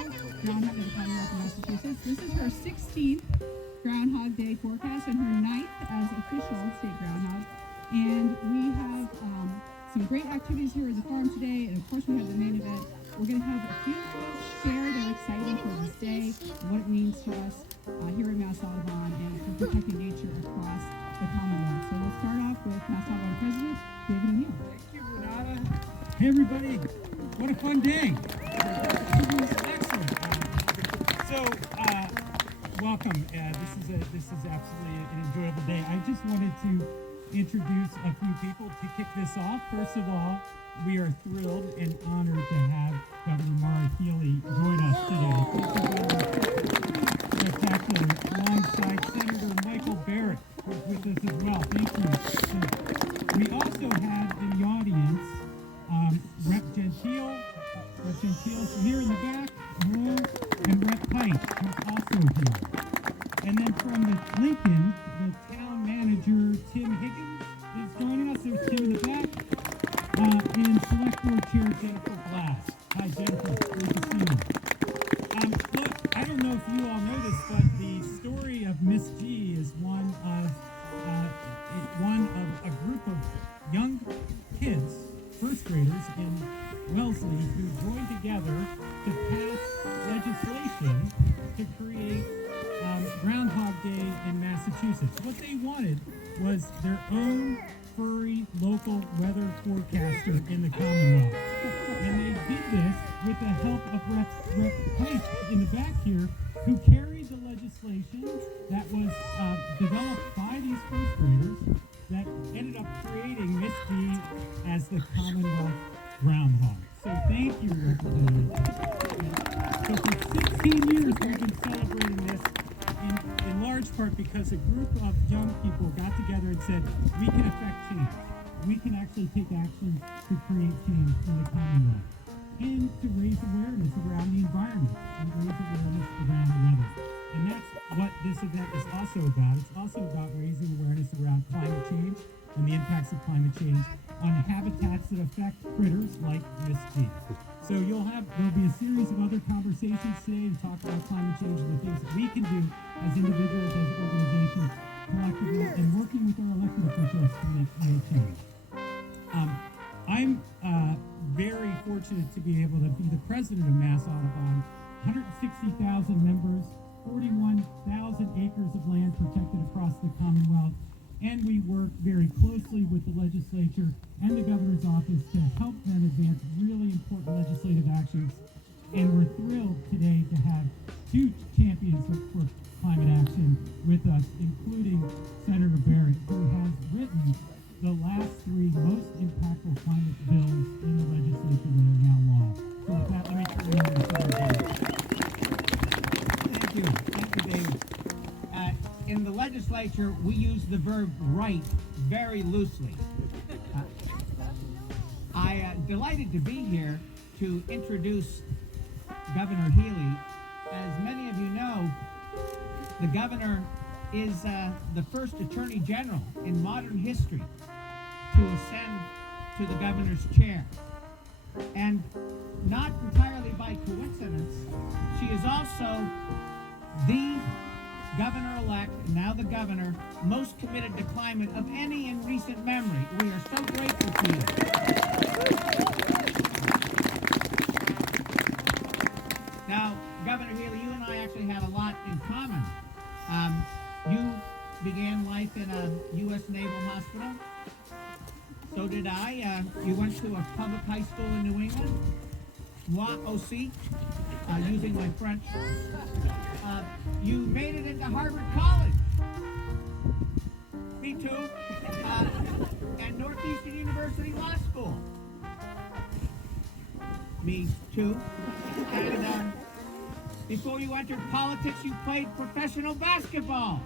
Groundhog of the Commonwealth of Massachusetts. This is her 16th Groundhog Day forecast and her 9th as official state groundhog. And we have some great activities here at the farm today, and of course we have the main event. We're going to have a few folks share their excitement for this day, what it means to us here at Mass Audubon, and for protecting nature across the Commonwealth. So we'll start off with Mass Audubon President David O'Neill. Thank you, Renata. Hey everybody, what a fun day. Excellent. Welcome. This is absolutely an enjoyable day. I just wanted to introduce a few people to kick this off. First of all, we are thrilled and honored to have Governor Maura Healey join us today. Spectacular. Alongside Senator Michael Barrett, who's with us as well. Thank you. We also have in the audience Rep. Gentile's here in the back, and Rep. Pike, who's also here. And then from the Lincoln, the town manager, Tim Higgins, is joining us. There's Tim in the back. And Select Board Chair Jennifer Glass. Hi, Jennifer. Great to see you. Look, I don't know if you all know this, but the story of Miss G is one of a group of young kids, first graders in Wellesley, who joined together to pass legislation to create Groundhog Day in Massachusetts. What they wanted was their own furry local weather forecaster in the Commonwealth. And they did this with the help of Rep. Pike in the back here, who carried the legislation that was developed by these first graders that ended up creating Miss G as the Commonwealth groundhog. So thank you, Representative. So for 16 years we've been celebrating this in large part because a group of young people got together and said, we can affect change. We can actually take action to create change in the Commonwealth and to raise awareness around the environment and raise awareness around the weather. And that's what this event is also about. It's also about raising awareness around climate change and the impacts of climate change on habitats that affect critters like Miss G. So there'll be a series of other conversations today to talk about climate change and the things that we can do as individuals, as organizations, collectively, and working with our elected officials to make real change. I'm very fortunate to be able to be the president of Mass Audubon. 160,000 members, 41,000 acres of land protected across the Commonwealth, and we work very closely with the legislature and the governor's office to help them advance really important legislative actions. And we're thrilled today to have two champions for climate action with us, including Senator Barrett, who has written the last three most impactful climate bills in the legislature that are now law. So with that, let me turn it over to Senator Barrett. Thank you, David. In the legislature, we use the verb write very loosely. I'm delighted to be here to introduce Governor Healey. As many of you know, the governor is the first attorney general in modern history to ascend to the governor's chair. And not entirely by coincidence, she is also the governor-elect, and now the governor, most committed to climate of any in recent memory. We are so grateful to you. Now, Governor Healey, you and I actually have a lot in common. You began life in a U.S. Naval hospital. So did I. You went to a public high school in New England. Moi aussi, using my French. You made it into Harvard College. Me too. And Northeastern University Law School. Me too. And before you entered politics, you played professional basketball.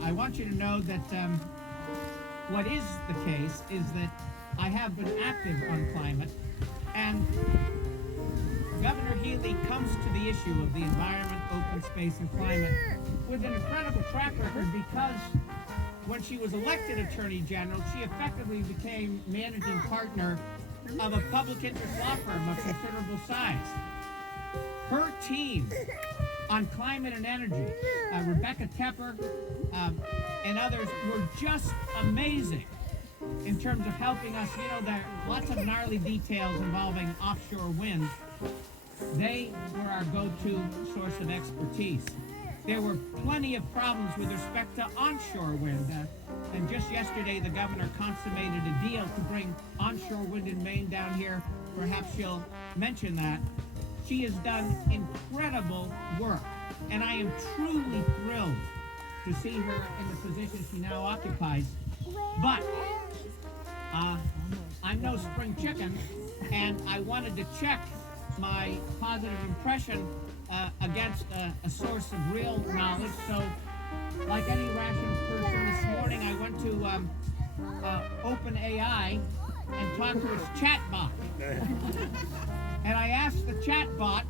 I want you to know that what is the case is that I have been active on climate, and Governor Healey comes to the issue of the environment, open space, and climate with an incredible track record because when she was elected Attorney General, she effectively became managing partner of a public interest law firm of considerable size. Her team on climate and energy, Rebecca Tepper and others, were just amazing in terms of helping us. You know, there are lots of gnarly details involving offshore wind. They were our go-to source of expertise. There were plenty of problems with respect to onshore wind. And just yesterday, the governor consummated a deal to bring onshore wind in Maine down here. Perhaps she'll mention that. She has done incredible work, and I am truly thrilled to see her in the position she now occupies. But I'm no spring chicken, and I wanted to check my positive impression against a source of real knowledge. So, like any rational person, this morning I went to OpenAI and talked to its chatbot. And I asked the chatbot,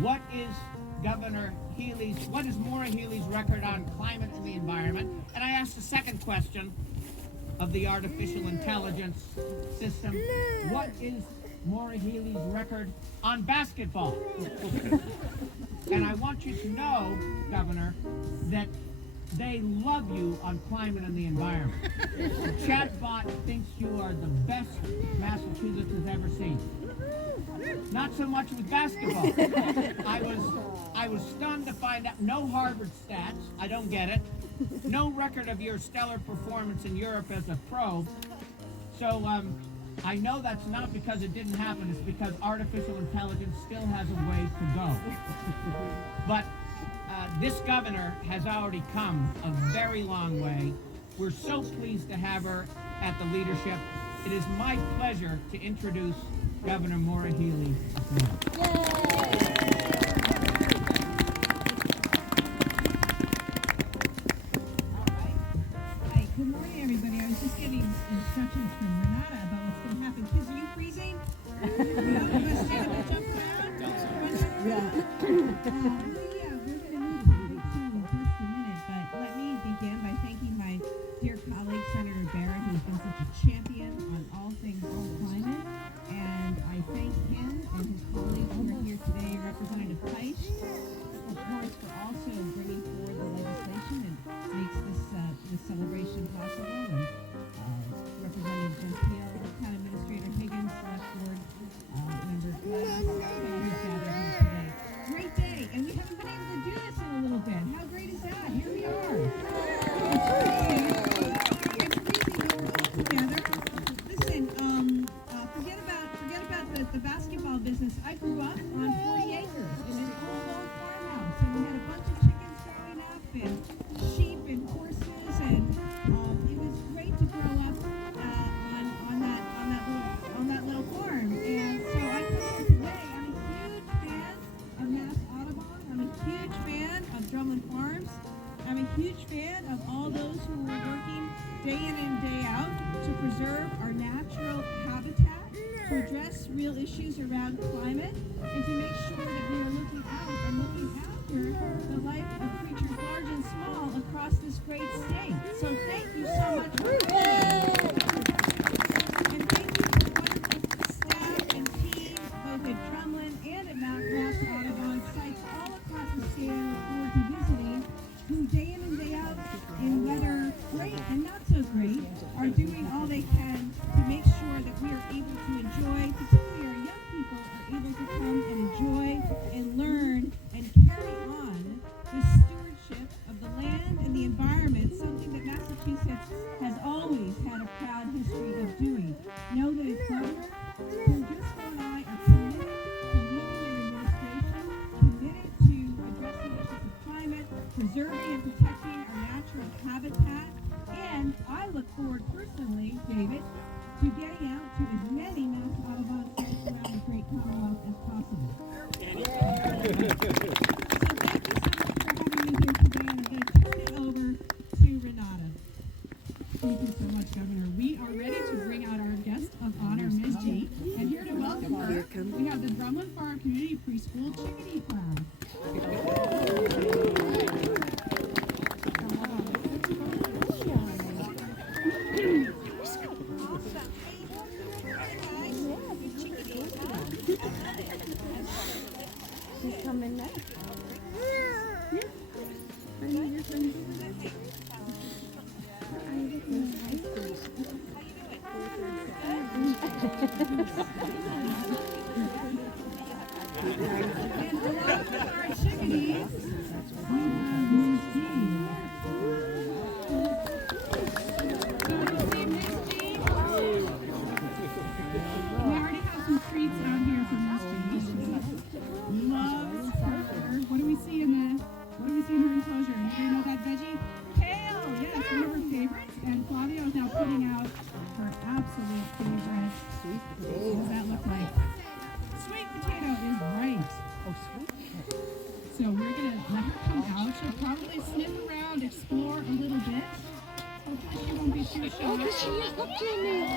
what is Maura Healey's record on climate and the environment? And I asked the second question of the artificial intelligence system, what is Maura Healey's record on basketball? And I want you to know, Governor, that they love you on climate and the environment. The chatbot thinks you are the best Massachusetts has ever seen. Not so much with basketball. I was stunned to find out no Harvard stats. I don't get it. No record of your stellar performance in Europe as a pro. So I know that's not because it didn't happen. It's because artificial intelligence still has a way to go. But this governor has already come a very long way. We're so pleased to have her at the leadership. It is my pleasure to introduce Governor Maura Healey. Hi, good morning, everybody. I was just getting instructions from Renata about what's going to happen. Kids, are you freezing? You know, you must stand up and jump around? Yeah. We're going to move to in just a minute, but let me begin by thanking my dear colleague, Senator Barrett, who's been such a champion on all things climate. And I thank him and his colleagues who are here today, Representative Peisch, of course, for also bringing forward the legislation and makes this celebration possible. And Representative Gentile, Town Administrator Higgins, Select Board Member Glenn, who's gathered here today. Great day, and we haven't been able to do this in a little bit. How great is that? Here we are. It's freezing, but we're all together. Listen, forget about the basketball business. I grew up on 40 acres in an old farmhouse, and we had a bunch of chickens growing up, and sheep and horses, and it was great to grow up on that little farm. And so I come here today. I'm a huge fan of Mass Audubon. I'm a huge fan of Drumlin Farms. I'm a huge fan of all those who are working day in and day out to preserve our natural habitat, to address real issues around climate, and to make sure that we are looking out and looking after the life of creatures large and small across this great state. So thank you so much for being here. And thank you to the wonderful staff and team, both at Drumlin and at Mass Audubon sites all across the state I look forward to visiting, who day in and day out, in weather great and not so great, are doing all they can to make sure that we are able to enjoy, particularly our young people are able to come and enjoy and learn and carry on the stewardship of the land and the environment, something that Massachusetts has always had a proud history of doing. Know that its governor, Grundsau and I are committed to leading an administration, committed to addressing issues of climate, preserving and protecting our natural habitat, and I look forward personally, David, to getting out to as many Mass Audubon sites around the great Commonwealth as possible. So thank you so much for having me here today, and I'm going to turn it over to Renata. Thank you so much, Governor. We are ready to bring out our guest of honor, Ms. G. And here to welcome her, we have the Drumlin Farm Community Preschool Chickadee Class. And along with our chickadees, we have Miss Jean. So you see Miss Jean? We already have some treats out here for Miss Jean. She loves her. What do we see in her enclosure? You know that veggie? Kale! Yes, one of her favorites. And Flavio is now putting out her absolute favorite. Sweet potato. What does that look like? Sweet potato is right. Oh, sweet potato. So we're gonna let her come out. She'll probably sniff around, explore a little bit. Hopefully she won't be too shy. Oh, she is looking at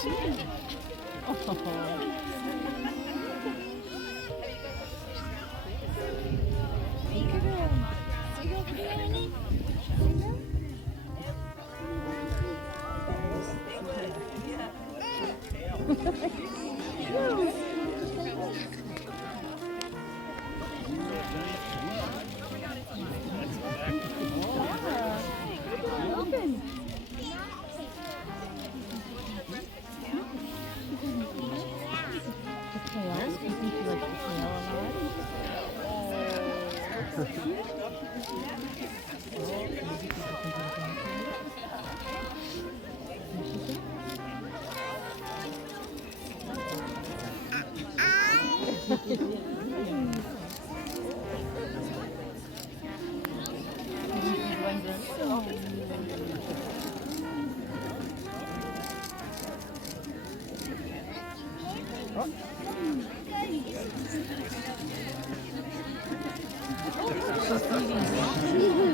She's eating.